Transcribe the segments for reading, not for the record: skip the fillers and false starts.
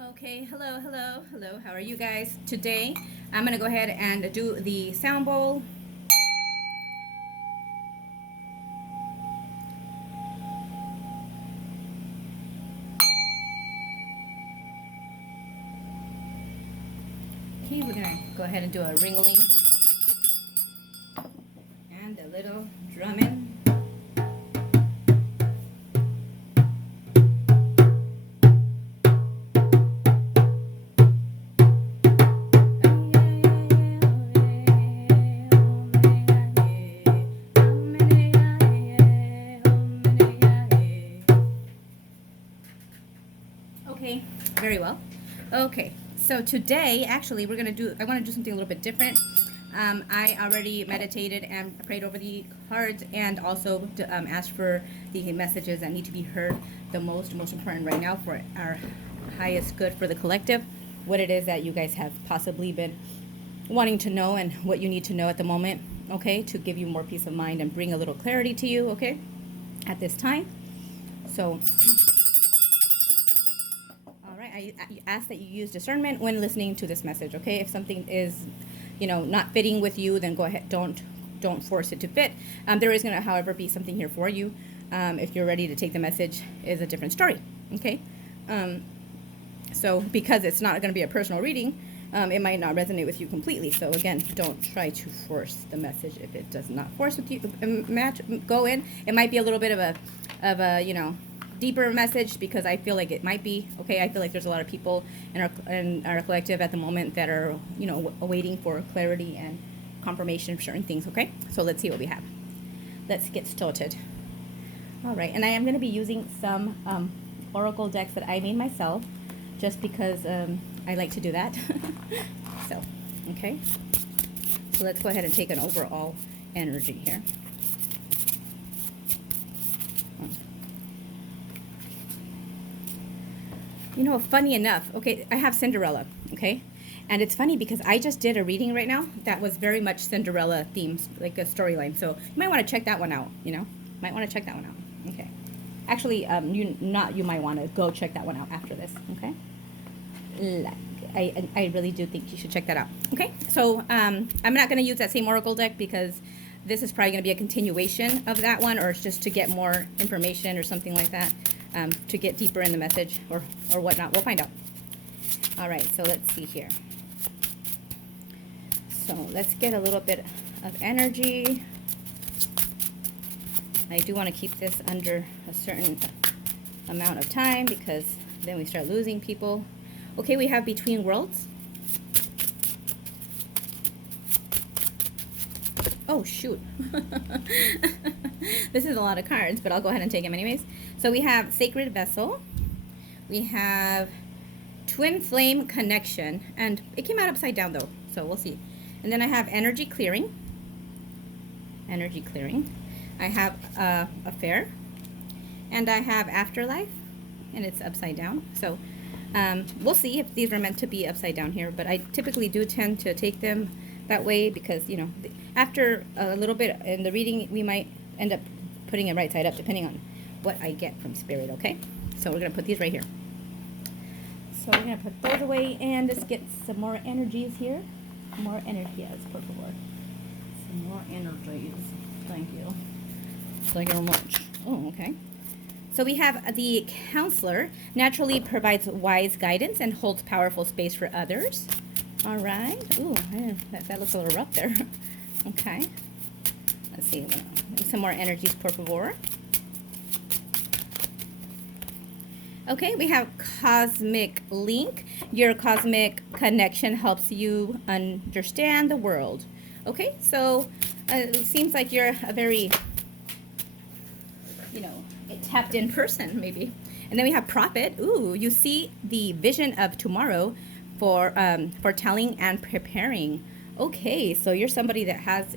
Okay, hello. How are you guys? Today, I'm gonna go ahead and do the sound bowl. Okay, we're gonna go ahead and do a ringling and a little drumming. Okay, very well. Okay, so today, actually, I want to do something a little bit different. I already meditated and prayed over the cards and also asked for the messages that need to be heard the most important right now for our highest good for the collective. What it is that you guys have possibly been wanting to know and what you need to know at the moment, okay, to give you more peace of mind and bring a little clarity to you, okay, at this time. So, all right, I ask that you use discernment when listening to this message, okay? If something is, not fitting with you, then go ahead. Don't force it to fit. There is going to, however, be something here for you. If you're ready to take the message, is a different story, okay? So because it's not going to be a personal reading, it might not resonate with you completely. So again, don't try to force the message if it does not force with you. Match, go in. It might be a little bit of a deeper message because I feel like it might be okay. I feel like there's a lot of people in our collective at the moment that are waiting for clarity and confirmation of certain things. Okay, so let's see what we have. Let's get started. All right, and I am going to be using some oracle decks that I made myself, just because I like to do that. So, okay. So let's go ahead and take an overall energy here. Funny enough, okay, I have Cinderella, okay? And it's funny because I just did a reading right now that was very much Cinderella themes, like a storyline. So you might want to check that one out, Might want to check that one out, okay? Actually, you might want to go check that one out after this, okay? I really do think you should check that out, okay? So I'm not going to use that same oracle deck because this is probably going to be a continuation of that one, or just to get more information or something like that, to get deeper in the message or whatnot. We'll find out. All right, so let's see here. So let's get a little bit of energy. I do want to keep this under a certain amount of time because then we start losing people. Okay, we have Between Worlds. Oh, shoot. This is a lot of cards, but I'll go ahead and take them anyways. So we have Sacred Vessel. We have Twin Flame Connection. And it came out upside down, though, so we'll see. And then I have Energy Clearing. Energy Clearing. I have Affair. And I have Afterlife. And it's upside down. So we'll see if these are meant to be upside down here. But I typically do tend to take them that way because, after a little bit in the reading, we might end up putting it right side up depending on what I get from Spirit, okay? So we're going to put these right here. So we're going to put those away and just get some more energies here. More energies, por favor. Some more energies. Thank you. Thank you very much. Oh, okay. So we have the Counselor. Naturally provides wise guidance and holds powerful space for others. All right. Ooh, that looks a little rough there. Okay. Let's see. Some more energies, por favor. Okay, we have Cosmic Link. Your cosmic connection helps you understand the world. Okay, so it seems like you're a very, tapped in person, maybe. And then we have Prophet. Ooh, you see the vision of tomorrow for foretelling and preparing. Okay, so you're somebody that has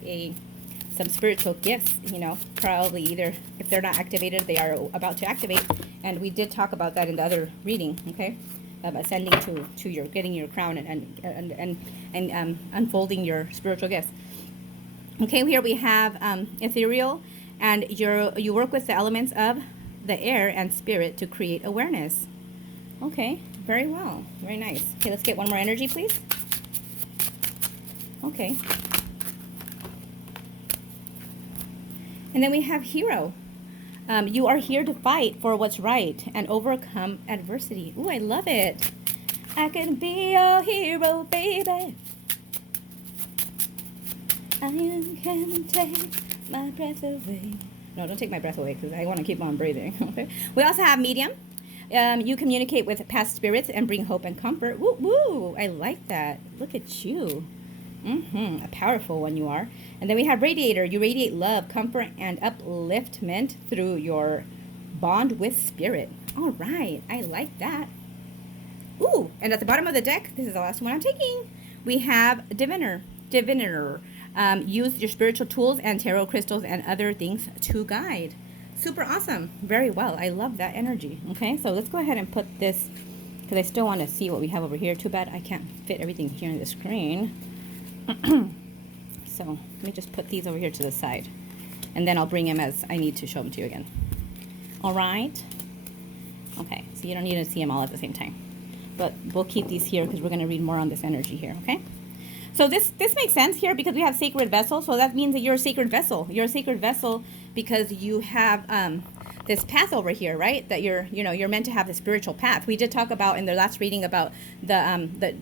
some spiritual gifts, probably either if they're not activated, they are about to activate. And we did talk about that in the other reading, okay? Ascending to your getting your crown and unfolding your spiritual gifts. Okay, here we have ethereal, and you work with the elements of the air and spirit to create awareness. Okay, Very well. Very nice. Okay, let's get one more energy, please. Okay. And then we have hero. You are here to fight for what's right and overcome adversity. Ooh, I love it. I can be your hero, baby. I can take my breath away. No, don't take my breath away because I want to keep on breathing. Okay. We also have medium. You communicate with past spirits and bring hope and comfort. Woo, woo. I like that. Look at you. A powerful one you are. And then we have radiator. You radiate love, comfort, and upliftment through your bond with spirit. All right. I like that. Ooh, and at the bottom of the deck, this is the last one I'm taking. We have diviner. Use your spiritual tools and tarot crystals and other things to guide. Super awesome. Very well. I love that energy. Okay, so let's go ahead and put this, because I still want to see what we have over here. Too bad I can't fit everything here on the screen. So let me just put these over here to the side, and then I'll bring them as I need to show them to you again. All right. Okay, so you don't need to see them all at the same time, but we'll keep these here because we're going to read more on this energy here. Okay. So this makes sense here because we have sacred vessel. So that means that you're a sacred vessel. You're a sacred vessel because you have this path over here, right? That you're meant to have the spiritual path. We did talk about in the last reading about the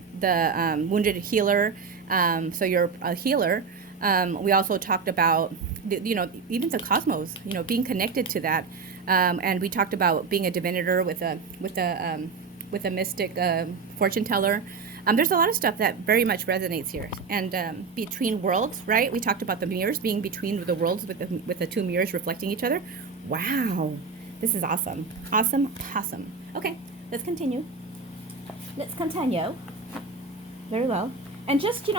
wounded healer. So you're a healer. We also talked about even the cosmos. Being connected to that. And we talked about being a divinator with a mystic fortune teller. There's a lot of stuff that very much resonates here. And between worlds, right? We talked about the mirrors being between the worlds with the two mirrors reflecting each other. Wow. This is awesome. Awesome. Awesome. Okay, let's continue. Let's continue. Very well. And just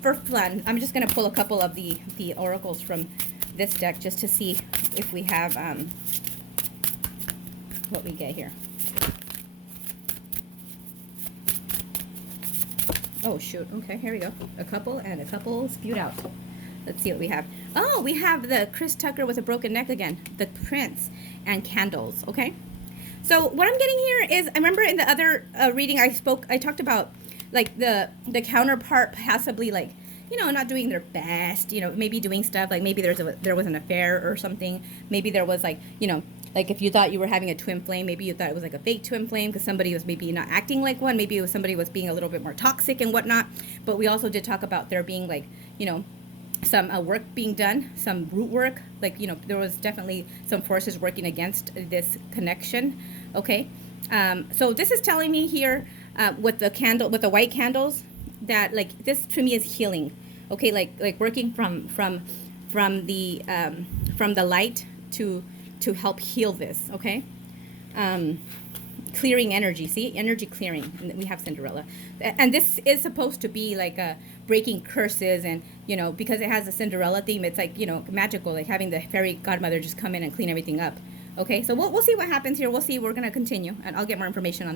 for fun, I'm just going to pull a couple of the oracles from this deck just to see if we have what we get here. Oh, shoot. Okay, here we go. A couple and a couple spewed out. Let's see what we have. Oh, we have the Chris Tucker with a broken neck again. The Prince and candles. Okay. So what I'm getting here is, I remember in the other reading I talked about like the counterpart possibly like, not doing their best, maybe doing stuff like maybe there was an affair or something. Maybe there was like, like if you thought you were having a twin flame, maybe you thought it was like a fake twin flame because somebody was maybe not acting like one. Maybe it was somebody was being a little bit more toxic and whatnot. But we also did talk about there being like, some work being done, some root work. Like, there was definitely some forces working against this connection. Okay. So this is telling me here with the white candles that like this to me is healing. Okay. Like working from the light to help heal this, okay? Clearing energy, see? Energy clearing. And we have Cinderella. And this is supposed to be like breaking curses and, because it has a Cinderella theme, it's like, magical, like having the fairy godmother just come in and clean everything up. Okay, so we'll see what happens here. We'll see. We're going to continue, and I'll get more information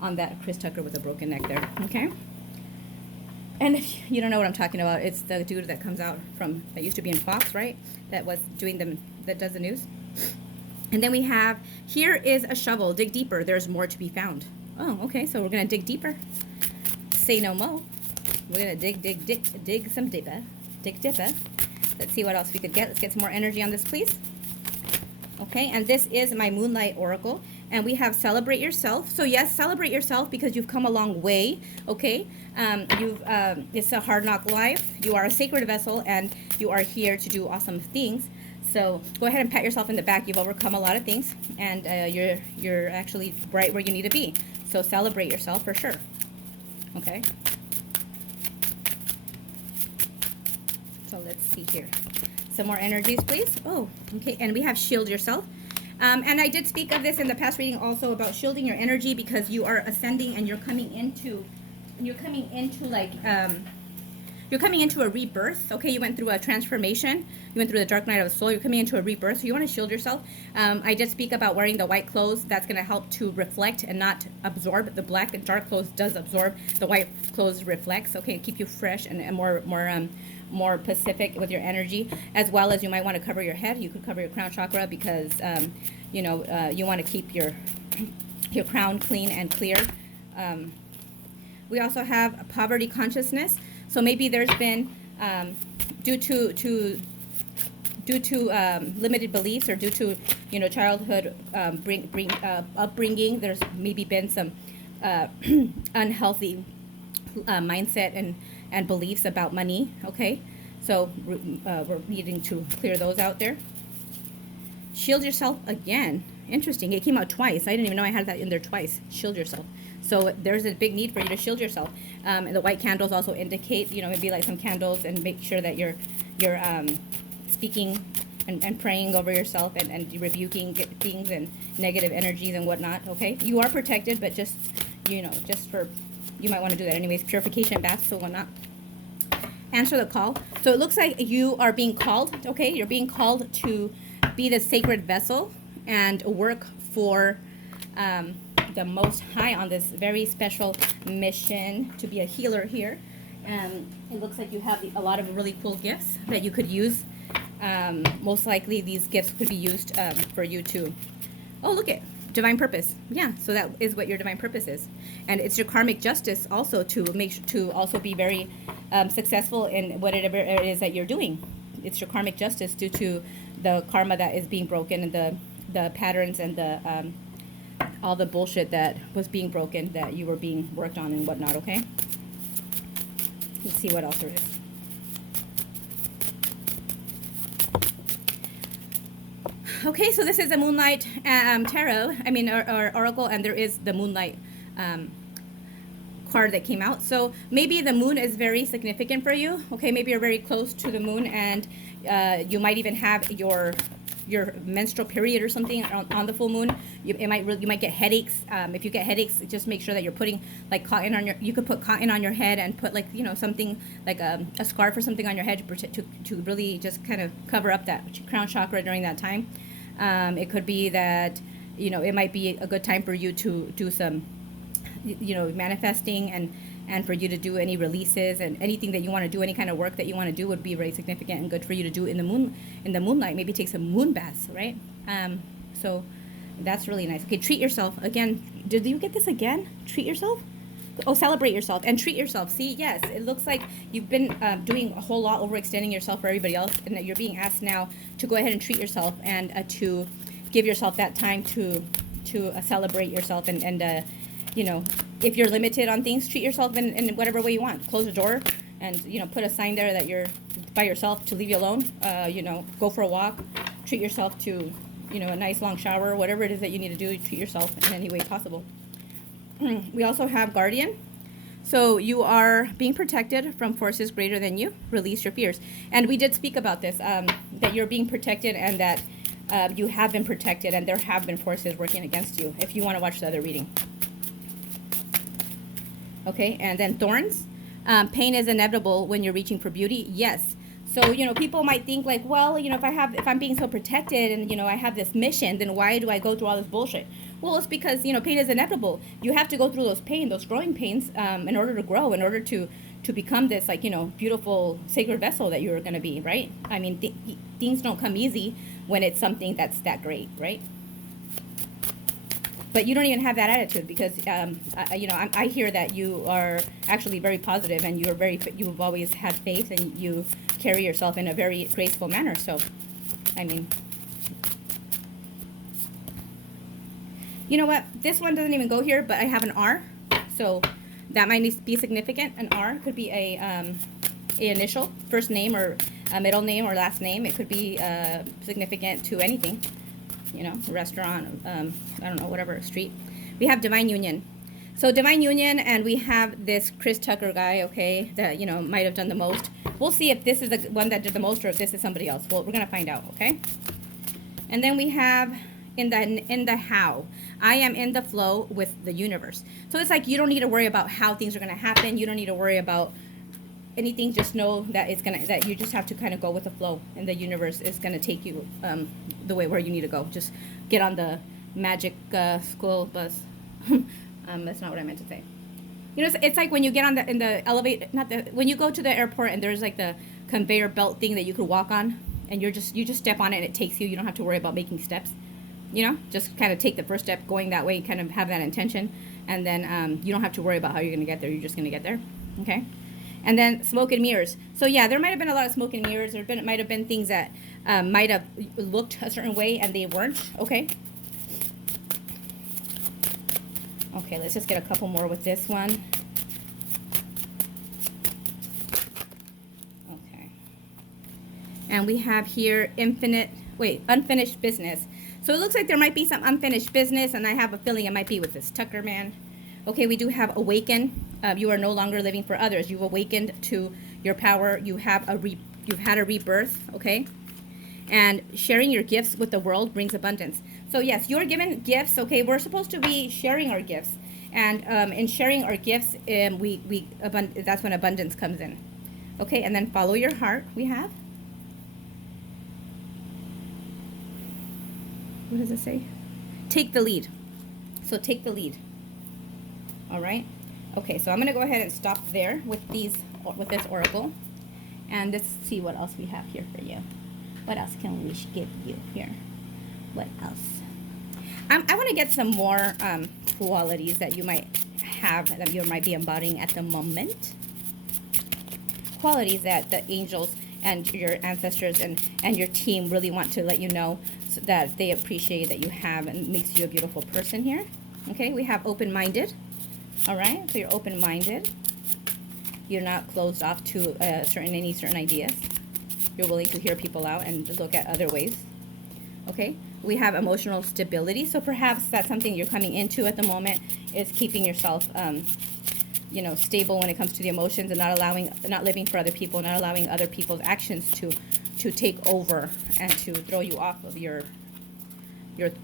on that Chris Tucker with a broken neck there, okay? And if you don't know what I'm talking about, it's the dude that comes out that used to be in Fox, right? That was that does the news. And then we have, here is a shovel. Dig deeper. There's more to be found. Oh, okay. So we're going to dig deeper. Say no more. We're going to dig some deeper. Dig deeper. Let's see what else we could get. Let's get some more energy on this, please. Okay. And this is my Moonlight Oracle. And we have celebrate yourself. So yes, celebrate yourself because you've come a long way. Okay. It's a hard knock life. You are a sacred vessel and you are here to do awesome things. So go ahead and pat yourself in the back. You've overcome a lot of things, and you're actually right where you need to be. So celebrate yourself for sure. Okay. So let's see here. Some more energies, please. Oh, okay. And we have shield yourself. And I did speak of this in the past reading also about shielding your energy because you are ascending and you're coming into like you're coming into a rebirth. Okay, you went through a transformation. You went through the dark night of the soul. You're coming into a rebirth, so you want to shield yourself. I did speak about wearing the white clothes. That's going to help to reflect and not absorb. The black and dark clothes does absorb. The white clothes reflects. Okay, keep you fresh and more pacific with your energy. As well as you might want to cover your head. You could cover your crown chakra because you want to keep your crown clean and clear. We also have poverty consciousness. So maybe there's been due to limited beliefs, or due to childhood upbringing. There's maybe been some unhealthy mindset and beliefs about money. Okay, so we're needing to clear those out there. Shield yourself again. Interesting. It came out twice. I didn't even know I had that in there twice. Shield yourself. So there's a big need for you to shield yourself. And the white candles also indicate, maybe like some candles, and make sure that you're speaking and praying over yourself, and rebuking things and negative energies and whatnot. Okay, you are protected, but just you might want to do that anyways. Purification baths, so whatnot. Answer the call. So it looks like you are being called. Okay, you're being called to be the sacred vessel and work for the Most High on this very special mission to be a healer here. It looks like you have a lot of really cool gifts that you could use. Most likely these gifts could be used for you to, oh, look at divine purpose. Yeah, so that is what your divine purpose is. And it's your karmic justice also to make sure to also be very successful in whatever it is that you're doing. It's your karmic justice due to the karma that is being broken, and the patterns and the all the bullshit that was being broken, that you were being worked on and whatnot. Okay, let's see what else there is. Okay, so this is the Moonlight Tarot, or Oracle, and there is the Moonlight card that came out. So maybe the moon is very significant for you. Okay, maybe you're very close to the moon, and you might even have your menstrual period or something on the full moon. You might get headaches. If you get headaches, just make sure that you're putting like cotton on you could put cotton on your head, and put like something like a scarf or something on your head to really just kind of cover up that crown chakra during that time. It could be that it might be a good time for you to do some manifesting, and for you to do any releases, and anything that you want to do, any kind of work that you want to do would be very significant and good for you to do in the moonlight. Maybe take some moon baths, right? So that's really nice. Okay, treat yourself again. Did you get this again? Treat yourself. Oh, celebrate yourself and treat yourself. See, yes, it looks like you've been doing a whole lot, overextending yourself for everybody else, and that you're being asked now to go ahead and treat yourself, and to give yourself that time to celebrate yourself, and if you're limited on things, treat yourself in whatever way you want. Close the door, and put a sign there that you're by yourself, to leave you alone. Go for a walk. Treat yourself to a nice long shower, whatever it is that you need to do. Treat yourself in any way possible. We also have Guardian. So you are being protected from forces greater than you. Release your fears. And we did speak about this, that you're being protected, and that you have been protected, and there have been forces working against you, if you want to watch the other reading. Okay, and then Thorns. Pain is inevitable when you're reaching for beauty. Yes. So, people might think like, well, if I'm being so protected, and, I have this mission, then why do I go through all this bullshit? Well, it's because, pain is inevitable. You have to go through those growing pains, in order to grow, in order to become this, like, beautiful sacred vessel that you're going to be, right? I mean, things don't come easy when it's something that's that great, right? But you don't even have that attitude, because, I hear that you are actually very positive, and you've always had faith, and you carry yourself in a very graceful manner. So, I mean, you know what? This one doesn't even go here, but I have an R, so that might be significant. An R could be a initial, first name, or a middle name, or last name. It could be significant to anything. Restaurant, I don't know, whatever, street. We have Divine Union. So Divine Union, and we have this Chris Tucker guy, okay, that, might have done the most. We'll see if this is the one that did the most, or if this is somebody else. Well, we're going to find out, okay? And then we have in the how. I am in the flow with the universe. So it's like you don't need to worry about how things are going to happen. You don't need to worry about anything. Just know that that you just have to kind of go with the flow, and the universe is going to take you the way where you need to go. Just get on the magic school bus. That's not what I meant to say. It's like when you get in the elevator, when you go to the airport, and there's like the conveyor belt thing that you could walk on, and you just step on it, and it takes you. You don't have to worry about making steps. Just kind of take the first step going that way, kind of have that intention, and then you don't have to worry about how you're going to get there. You're just going to get there. Okay. And then smoke and mirrors. So yeah, there might have been a lot of smoke and mirrors. Might have been things that might have looked a certain way and they weren't. Okay. Okay, let's just get a couple more with this one. Okay. And we have here unfinished business. So it looks like there might be some unfinished business, and I have a feeling it might be with this Tucker man. Okay, we do have awaken. You are no longer living for others. You've awakened to your power. You've had a rebirth. Okay, and sharing your gifts with the world brings abundance. So yes, you're given gifts. Okay, we're supposed to be sharing our gifts, and in sharing our gifts, that's when abundance comes in. Okay, and then follow your heart. We have. What does it say? Take the lead. So take the lead. All right. Okay, so I'm going to go ahead and stop there with this oracle. And let's see what else we have here for you. What else can we give you here? What else? I want to get some more qualities that you might have, that you might be embodying at the moment. Qualities that the angels and your ancestors and your team really want to let you know, so that they appreciate that you have, and makes you a beautiful person here. Okay, we have open-minded. All right, so you're open-minded. You're not closed off to certain ideas. You're willing to hear people out and look at other ways. Okay, we have emotional stability. So perhaps that's something you're coming into at the moment, is keeping yourself, stable when it comes to the emotions, and not living for other people, not allowing other people's actions to take over and to throw you off of your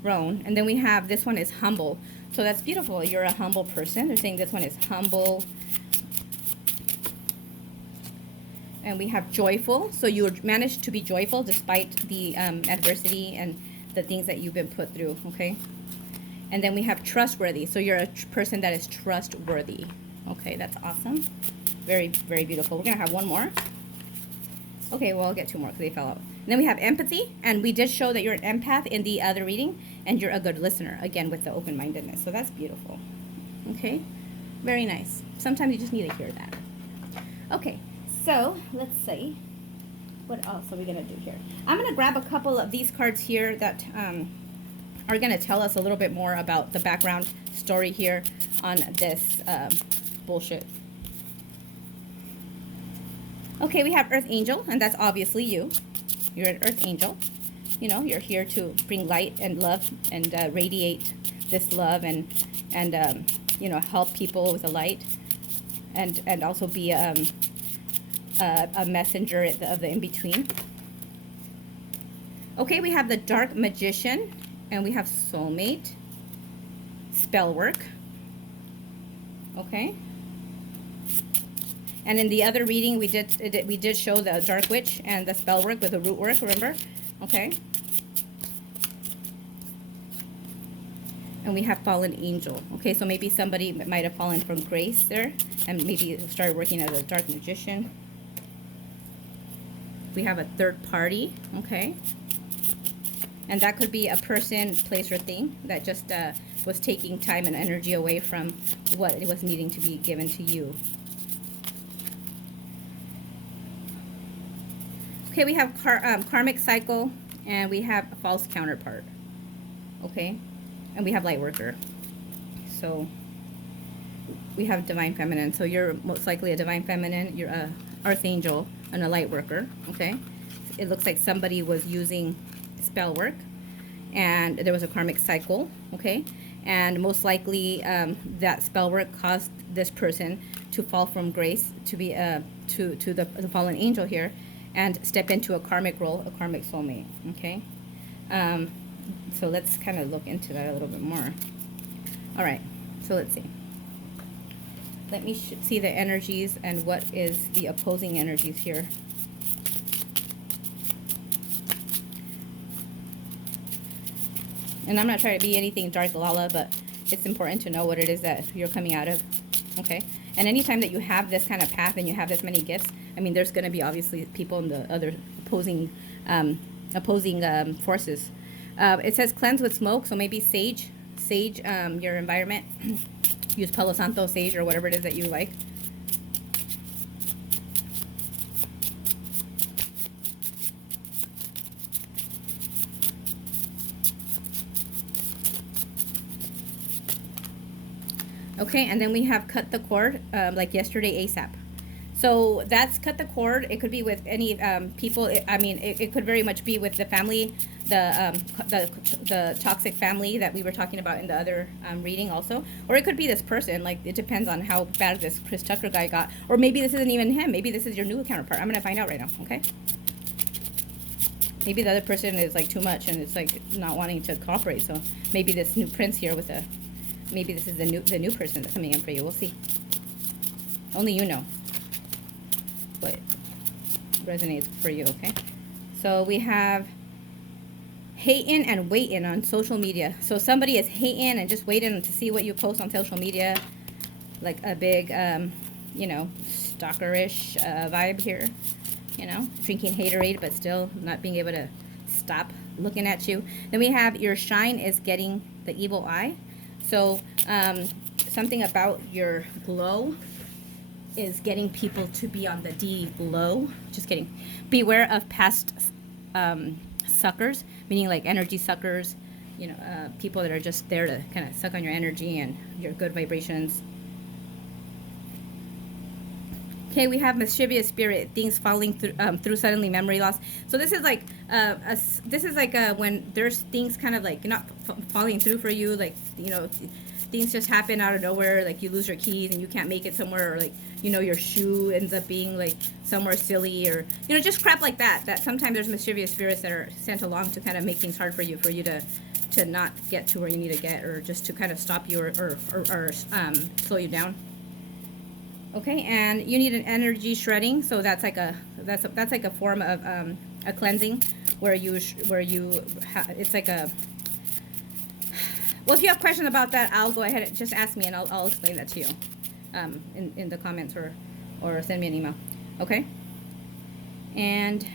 throne. And then we have, this one is humble. So that's beautiful. You're a humble person. They're saying this one is humble. And we have joyful. So you managed to be joyful despite the adversity and the things that you've been put through. Okay. And then we have trustworthy. So you're a person that is trustworthy. Okay, that's awesome. Very, very beautiful. We're going to have one more. Okay, well, I'll get two more because they fell out. And then we have empathy, and we did show that you're an empath in the other reading, and you're a good listener, again, with the open-mindedness. So that's beautiful. Okay, very nice. Sometimes you just need to hear that. Okay, so let's see. What else are we going to do here? I'm going to grab a couple of these cards here that are going to tell us a little bit more about the background story here on this bullshit. Okay, we have Earth Angel, and that's obviously you. You're an Earth Angel. You know, you're here to bring light and love and radiate this love and help people with the light, and also be a messenger of the in-between. Okay, we have the Dark Magician, and we have Soulmate, Spell Work. Okay. And in the other reading, we did show the Dark Witch and the spell work with the root work, remember? Okay. And we have Fallen Angel. Okay, so maybe somebody might have fallen from grace there and maybe started working as a Dark Magician. We have a third party, okay? And that could be a person, place, or thing that just was taking time and energy away from what it was needing to be given to you. Okay, we have karmic cycle, and we have a false counterpart. Okay, and we have light worker. So we have divine feminine. So you're most likely a divine feminine. You're a earth angel and a light worker. Okay, it looks like somebody was using spell work, and there was a karmic cycle. Okay, and most likely that spell work caused this person to fall from grace, to be to the fallen angel here, and step into a karmic role, a karmic soulmate. Okay, so let's kind of look into that a little bit more. All right, so let's see. Let me see the energies and what is the opposing energies here. And I'm not trying to be anything dark Lala, but it's important to know what it is that you're coming out of. Okay, and anytime that you have this kind of path and you have this many gifts, I mean, there's going to be obviously people in the other opposing forces. It says cleanse with smoke, so maybe sage your environment. Use Palo Santo, sage, or whatever it is that you like. Okay, and then we have cut the cord, like yesterday ASAP. So that's cut the cord. It could be with any people. It could very much be with the family, the toxic family that we were talking about in the other reading also. Or it could be this person. Like, it depends on how bad this Chris Tucker guy got. Or maybe this isn't even him. Maybe this is your new counterpart. I'm going to find out right now, okay? Maybe the other person is like too much and it's like not wanting to cooperate. So maybe this new prince here with maybe this is the new person that's coming in for you. We'll see. Only you know what resonates for you, okay? So we have hating and waiting on social media. So somebody is hating and just waiting to see what you post on social media, like a big, you know, stalkerish vibe here. You know, drinking haterade, but still not being able to stop looking at you. Then we have your shine is getting the evil eye. So something about your glow is getting people to be on the D glow. Just kidding. Beware of past suckers, meaning like energy suckers, you know, people that are just there to kind of suck on your energy and your good vibrations. Okay, we have mischievous spirit, things falling through suddenly, memory loss. So this is like when there's things kind of like not falling through for you, like, you know, things just happen out of nowhere, like you lose your keys and you can't make it somewhere, or like, you know, your shoe ends up being like somewhere silly, or, you know, just crap like that. That sometimes there's mischievous spirits that are sent along to kind of make things hard for you to not get to where you need to get, or just to kind of stop you or slow you down. Okay, and you need an energy shredding. So that's like a form of a cleansing, where it's like a. Well, if you have questions about that, I'll go ahead and just ask me, and I'll explain that to you, in the comments, or send me an email. Okay. And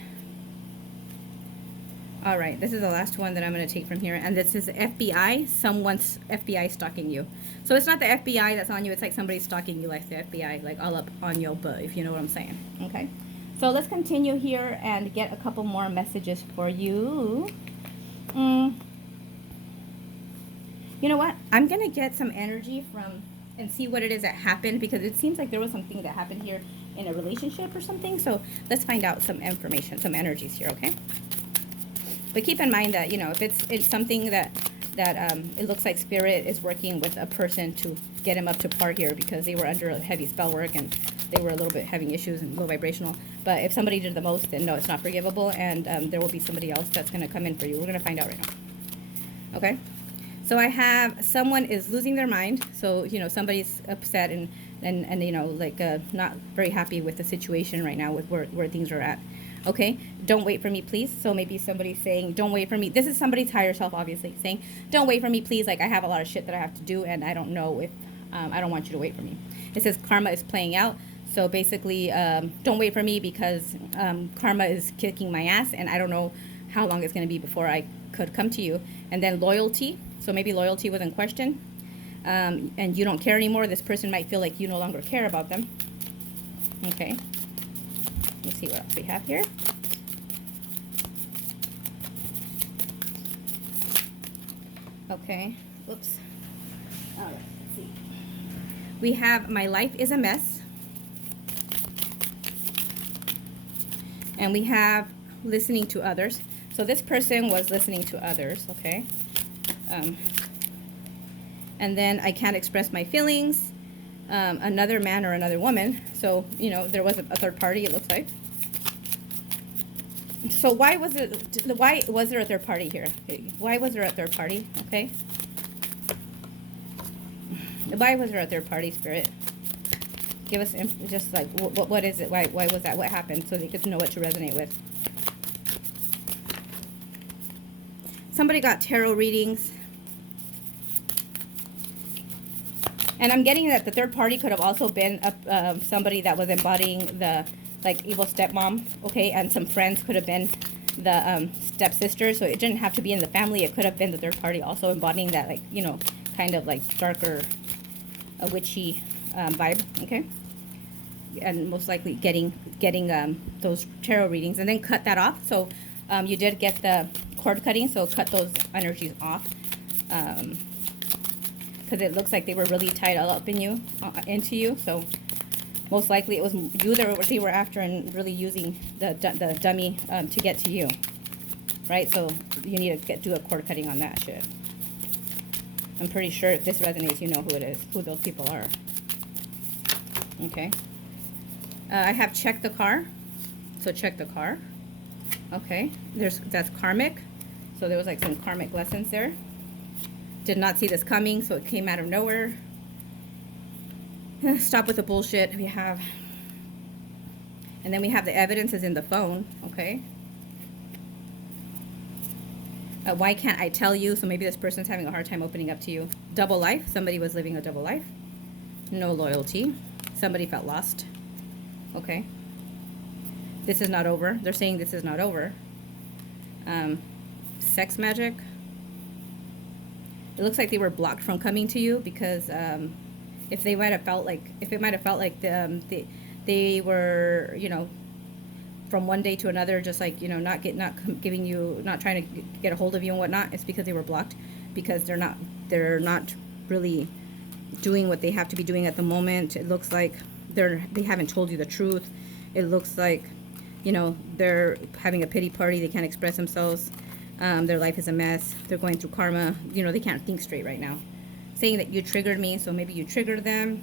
all right, this is the last one that I'm going to take from here, and this is FBI. Someone's FBI stalking you. So it's not the FBI that's on you. It's like somebody stalking you, like the FBI, like all up on your butt, if you know what I'm saying. Okay. So let's continue here and get a couple more messages for you. You know what? I'm going to get some energy from and see what it is that happened, because it seems like there was something that happened here in a relationship or something. So let's find out some information, some energies here, okay? But keep in mind that, you know, if it's something that it looks like spirit is working with a person to get him up to par here, because they were under a heavy spell work and they were a little bit having issues and low vibrational. But if somebody did the most, then no, it's not forgivable, and there will be somebody else that's going to come in for you. We're going to find out right now. Okay? So I have someone is losing their mind. So, you know, somebody's upset and you know, like not very happy with the situation right now with where things are at. Okay, don't wait for me, please. So maybe somebody's saying, don't wait for me. This is somebody's higher self, obviously, saying, don't wait for me, please. Like, I have a lot of shit that I have to do, and I don't know if, I don't want you to wait for me. It says karma is playing out. So basically, don't wait for me, because karma is kicking my ass, and I don't know how long it's going to be before I could come to you. And then loyalty. So maybe loyalty was in question, and you don't care anymore. This person might feel like you no longer care about them. Okay. Let's see what else we have here. Okay. Whoops. All right. Let's see. We have my life is a mess. And we have listening to others. So this person was listening to others. Okay. And then I can't express my feelings. Another man or another woman. So, you know, there was a third party, it looks like. So why was there a third party here? Why was there a third party? Okay. Why was there a third party, Spirit? Give us just like what is it? Why was that? What happened? So they could know what to resonate with. Somebody got tarot readings. And I'm getting that the third party could have also been somebody that was embodying the, like, evil stepmom, okay? And some friends could have been the stepsister. So it didn't have to be in the family. It could have been the third party also embodying that, like, you know, kind of like darker a witchy vibe, okay? And most likely getting those tarot readings, and then cut that off. So you did get the cord cutting, so cut those energies off, because it looks like they were really tied all up in you, into you. So most likely it was you that they were after, and really using the dummy to get to you, right? So you need to do a cord cutting on that shit. I'm pretty sure if this resonates, you know who it is, who those people are. Okay. I have checked the car. So check the car. Okay. That's karmic. So there was like some karmic lessons there. Did not see this coming, so it came out of nowhere. Stop with the bullshit. We have, and then we have the evidence is in the phone. Okay. Why can't I tell you? So maybe this person's having a hard time opening up to you. Double life. Somebody was living a double life. No loyalty. Somebody felt lost. Okay. This is not over. They're saying this is not over. Sex magic. It looks like they were blocked from coming to you because if they might have felt like, they were, you know, from one day to another, just like, you know, not giving you, not trying to get a hold of you and whatnot, it's because they were blocked, because they're not really doing what they have to be doing at the moment. It looks like they haven't told you the truth. It looks like, you know, they're having a pity party. They can't express themselves. Their life is a mess. They're going through karma. You know, they can't think straight right now. Saying that you triggered me, so maybe you triggered them.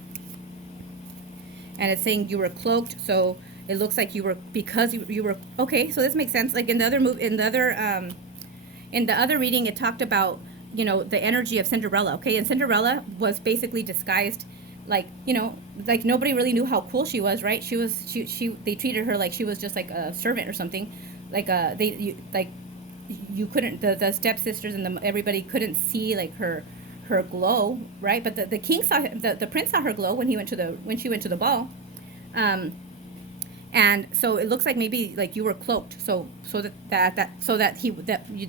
And it's saying you were cloaked, so it looks like you were, because you were, okay, so this makes sense. Like in the other in the other reading, it talked about, you know, the energy of Cinderella, okay? And Cinderella was basically disguised, like, you know, like nobody really knew how cool she was, right? They treated her like she was just like a servant or something. Like you couldn't, the stepsisters and everybody couldn't see like her glow, right? But the king saw, the prince saw her glow when she went to the ball. And so it looks like maybe like you were cloaked, so that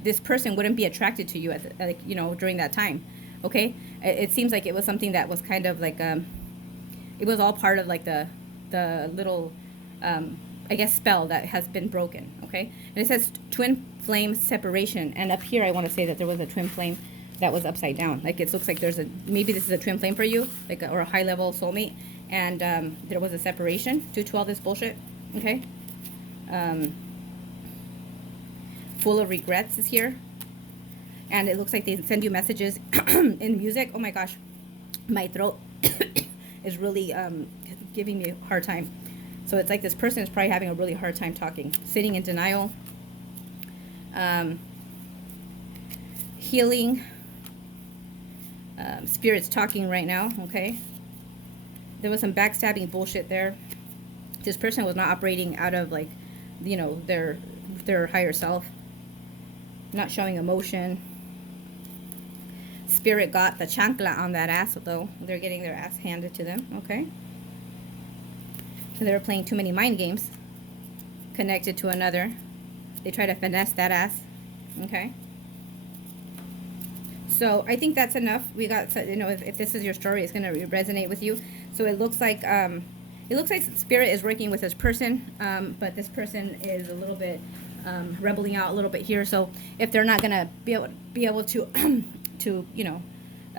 this person wouldn't be attracted to you at like, you know, during that time. Okay, it seems like it was something that was kind of like it was all part of like the little I guess spell that has been broken. Okay, and it says twin flame separation, and up here I want to say that there was a twin flame that was upside down. Like it looks like maybe this is a twin flame for you, like or a high level soulmate, and there was a separation due to all this bullshit. Okay, full of regrets is here, and it looks like they send you messages in music. Oh my gosh, my throat is really giving me a hard time. So it's like this person is probably having a really hard time talking, sitting in denial. Healing. Spirits talking right now. Okay, there was some backstabbing bullshit there. This person was not operating out of like, you know, their higher self, not showing emotion. Spirit got the chancla on that ass, though. They're getting their ass handed to them. Okay, so they were playing too many mind games, connected to another. They try to finesse that ass. Okay, so I think that's enough. We got, you know, if this is your story, it's going to resonate with you. So it looks like Spirit is working with this person, but this person is a little bit rebelling out a little bit here. So if they're not going to be able to to, you know,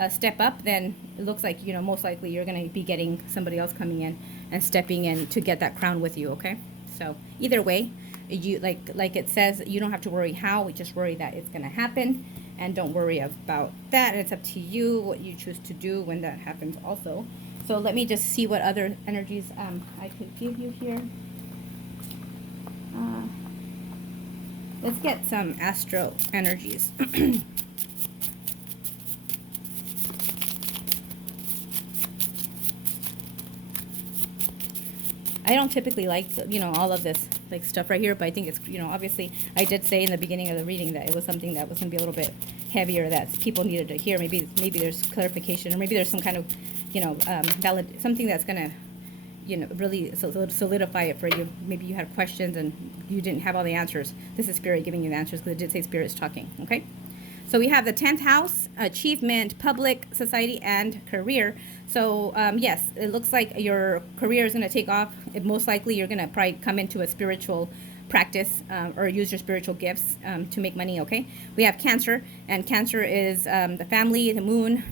step up, then it looks like, you know, most likely you're going to be getting somebody else coming in and stepping in to get that crown with you. Okay, so either way, you like it says, you don't have to worry how. We just worry that it's going to happen, and don't worry about that. It's up to you what you choose to do when that happens also. So let me just see what other energies I could give you here. Let's get some astro energies. I don't typically like, you know, all of this like stuff right here, but I think it's, you know, obviously I did say in the beginning of the reading that it was something that was going to be a little bit heavier that people needed to hear. Maybe there's clarification, or maybe there's some kind of, you know, something that's going to, you know, really solidify it for you. Maybe you had questions and you didn't have all the answers. This is Spirit giving you the answers, because it did say Spirit's talking. Okay, So we have the 10th house, achievement, public, society, and career. So yes, it looks like your career is going to take off. Most likely you're going to probably come into a spiritual practice or use your spiritual gifts to make money, okay? We have Cancer, and Cancer is the family, the moon.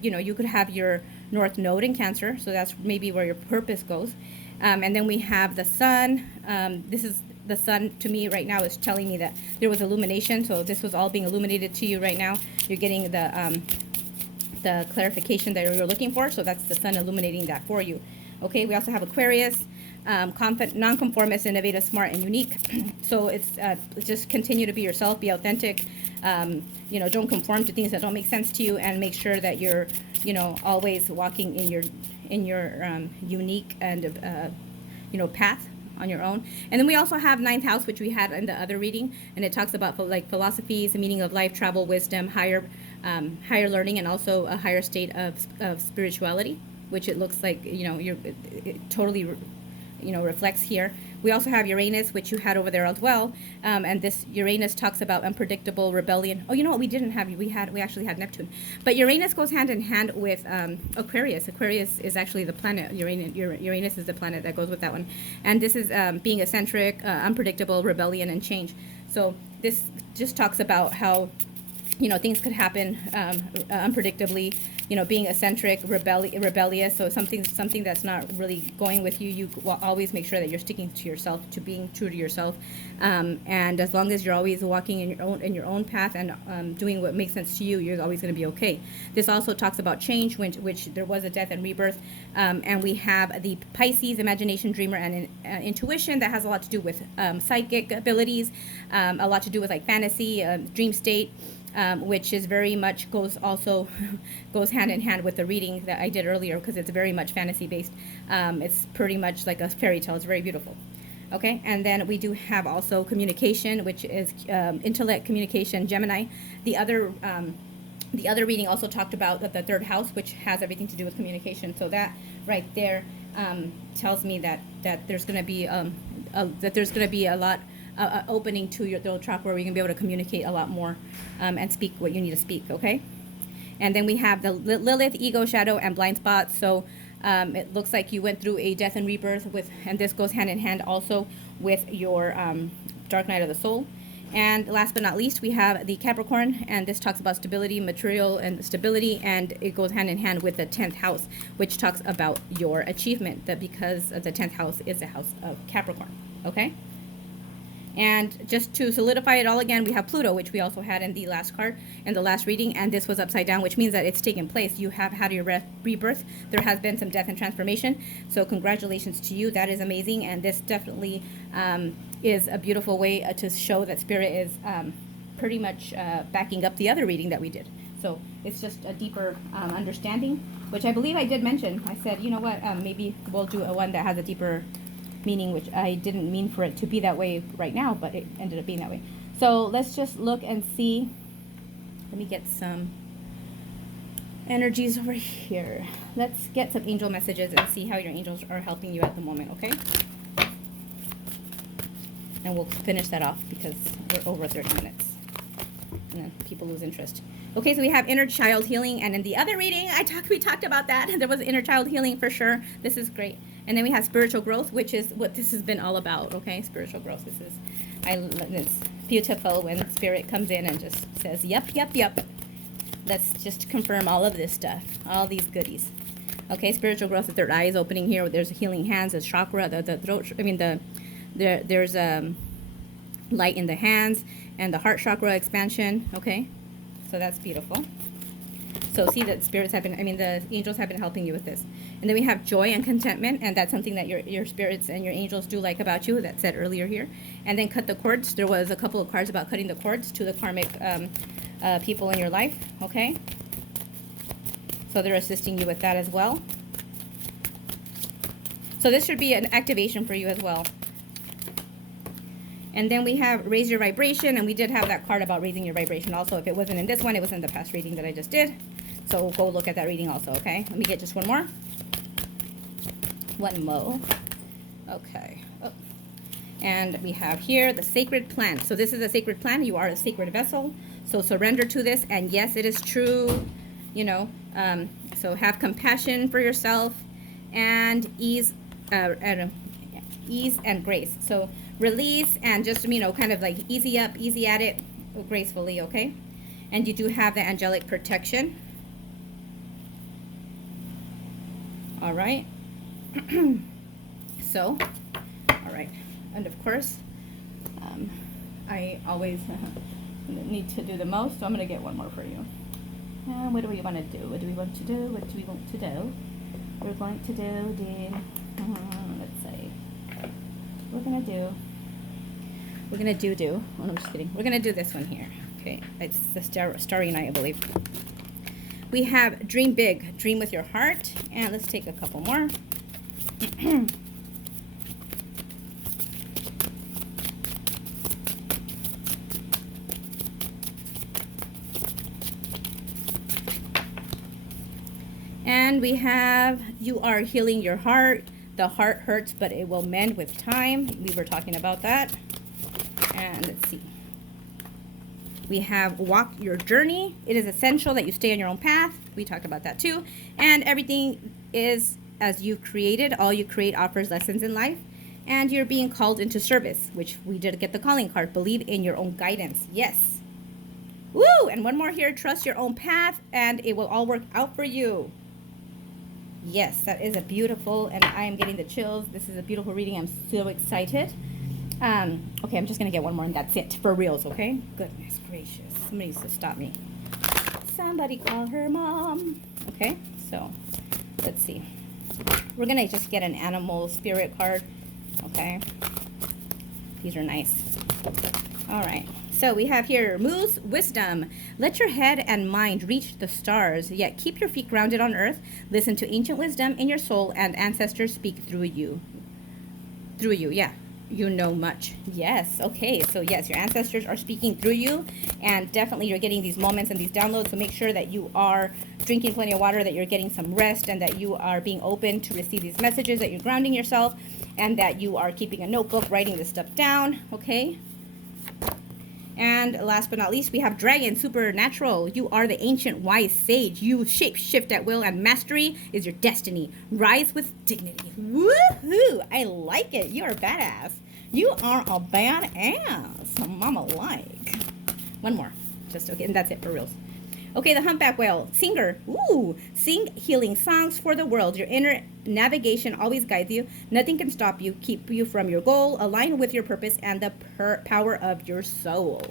You know, you could have your North Node in Cancer, so that's maybe where your purpose goes. And then we have the Sun. This is the Sun to me right now is telling me that there was illumination, so this was all being illuminated to you right now. You're getting the clarification that you're looking for, so that's the Sun illuminating that for you. Okay, we also have Aquarius, nonconformist, innovative, smart, and unique. So it's just continue to be yourself, be authentic. You know, don't conform to things that don't make sense to you, and make sure that you're, you know, always walking in your unique and you know, path on your own. And then we also have 9th house, which we had in the other reading, and it talks about like philosophies, the meaning of life, travel, wisdom, higher learning, and also a higher state of spirituality, which it looks like, you know, it totally, you know, reflects here. We also have Uranus, which you had over there as well, and this Uranus talks about unpredictable rebellion. Oh, you know what, we didn't have, we actually had Neptune, but Uranus goes hand in hand with Aquarius. Aquarius is actually the planet. Uranus is the planet that goes with that one, and this is being eccentric, unpredictable, rebellion, and change. So this just talks about how, you know, things could happen unpredictably, you know, being eccentric, rebellious. So something that's not really going with you, you will always make sure that you're sticking to yourself, to being true to yourself. And as long as you're always walking in your own path and doing what makes sense to you, you're always going to be okay. This also talks about change, which there was a death and rebirth. And we have the Pisces, imagination, dreamer, and intuition. That has a lot to do with psychic abilities, a lot to do with like fantasy, dream state. Which is very much goes hand in hand with the reading that I did earlier, because it's very much fantasy based. It's pretty much like a fairy tale. It's very beautiful. Okay, and then we do have also communication, which is intellect, communication, Gemini. The other reading also talked about the 3rd house, which has everything to do with communication. So that right there tells me that there's going to be a lot. Opening to your throat chakra, where you can be able to communicate a lot more and speak what you need to speak, okay? And then we have the Lilith, ego, shadow, and blind spots. So it looks like you went through a death and rebirth and this goes hand in hand also with your dark night of the soul. And last but not least, we have the Capricorn, and this talks about stability, material, and stability, and it goes hand in hand with the 10th house, which talks about your achievement, that because the 10th house is the house of Capricorn, okay? And just to solidify it all again, we have Pluto, which we also had in the last card, in the last reading, and this was upside down, which means that it's taken place. You have had your rebirth. There has been some death and transformation. So congratulations to you. That is amazing, and this definitely is a beautiful way to show that Spirit is pretty much backing up the other reading that we did. So it's just a deeper understanding, which I believe I did mention. I said, you know what, maybe we'll do a one that has a deeper meaning, which I didn't mean for it to be that way right now, but it ended up being that way. So let's just look and see. Let me get some energies over here. Let's get some angel messages and see how your angels are helping you at the moment, okay? And we'll finish that off because we're over 30 minutes. And then people lose interest. Okay, so we have inner child healing, and in the other reading, we talked about that. There was inner child healing for sure. This is great. And then we have spiritual growth, which is what this has been all about. Okay, spiritual growth. It's beautiful when Spirit comes in and just says, "Yep, yep, yep." Let's just confirm all of this stuff, all these goodies. Okay, spiritual growth. The 3rd eye is opening here. There's healing hands, there's chakra, the throat. I mean there's light in the hands and the heart chakra expansion. Okay. So that's beautiful. So see that the angels have been helping you with this. And then we have joy and contentment, and that's something that your spirits and your angels do like about you, that said earlier here. And then cut the cords. There was a couple of cards about cutting the cords to the karmic people in your life, okay? So they're assisting you with that as well. So this should be an activation for you as well. And then we have raise your vibration, and we did have that card about raising your vibration also. If it wasn't in this one, it was in the past reading that I just did. So go look at that reading also, okay? Let me get just one more. One more. Okay. Oh. And we have here the sacred plant. So this is a sacred plant. You are a sacred vessel. So surrender to this, and yes, it is true, you know. So have compassion for yourself, and ease and grace. So release and just, you know, kind of like easy up, easy at it gracefully, okay? And you do have the angelic protection. All right. So, all right. And of course, I always need to do the most, so I'm going to get one more for you. What do we want to do? What do we want to do? What do we want to do? We're going to do the, let's see. We're going to do, well, I'm just kidding. We're going to do this one here. Okay, it's the Starry Night, I believe. We have Dream Big, Dream with Your Heart. And let's take a couple more. And we have You Are Healing Your Heart. The heart hurts, but it will mend with time. We were talking about that. And let's see. We have Walk Your Journey. It is essential that you stay on your own path. We talked about that too. And everything is as you've created. All you create offers lessons in life. And you're being called into service, which we did get the calling card. Believe in your own guidance. Yes. Woo! And one more here. Trust your own path, and it will all work out for you. Yes, that is a beautiful, and I am getting the chills. This is a beautiful reading. I'm so excited. Okay, I'm just going to get one more, and that's it. For reals, okay? Goodness gracious. Somebody needs to stop me. Somebody call her mom. Okay, so let's see. We're going to just get an animal spirit card. Okay. These are nice. All right. So we have here Moose Wisdom. Let your head and mind reach the stars, yet keep your feet grounded on earth. Listen to ancient wisdom in your soul, and ancestors speak through you. Through you, yeah. You know much. Yes. Okay. So yes, your ancestors are speaking through you, and definitely you're getting these moments and these downloads. So make sure that you are drinking plenty of water, that you're getting some rest, and that you are being open to receive these messages, that you're grounding yourself, and that you are keeping a notebook, writing this stuff down. Okay. And last but not least, we have Dragon Supernatural. You are the ancient wise sage. You shape shift at will, and mastery is your destiny. Rise with dignity. Woohoo! I like it. You are badass. You are a badass. Mama like. One more. Just okay, and that's it for reals. Okay, the humpback whale. Singer. Ooh. Sing healing songs for the world. Your inner navigation always guides you. Nothing can stop you, keep you from your goal. Align with your purpose and the power of your soul.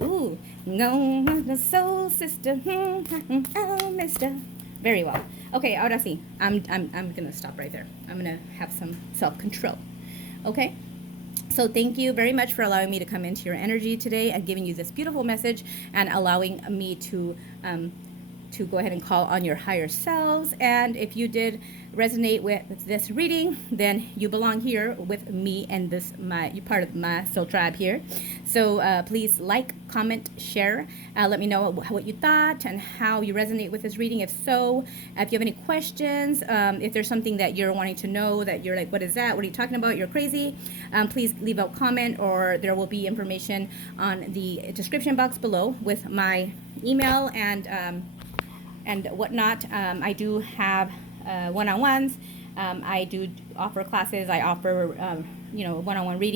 Ooh. No, the soul sister. Oh, mister. Very well. Okay, ahora sí. I'm gonna stop right there. I'm gonna have some self-control. Okay? So thank you very much for allowing me to come into your energy today and giving you this beautiful message and allowing me to go ahead and call on your higher selves. And if you did resonate with this reading, then you belong here with me and you're part of my soul tribe here. So please like, comment, share. Let me know what you thought and how you resonate with this reading. If so, if you have any questions, if there's something that you're wanting to know that you're like, what is that? What are you talking about? You're crazy. Please leave a comment, or there will be information on the description box below with my email and whatnot. I do have one-on-ones. I do offer classes. I offer, one-on-one reading.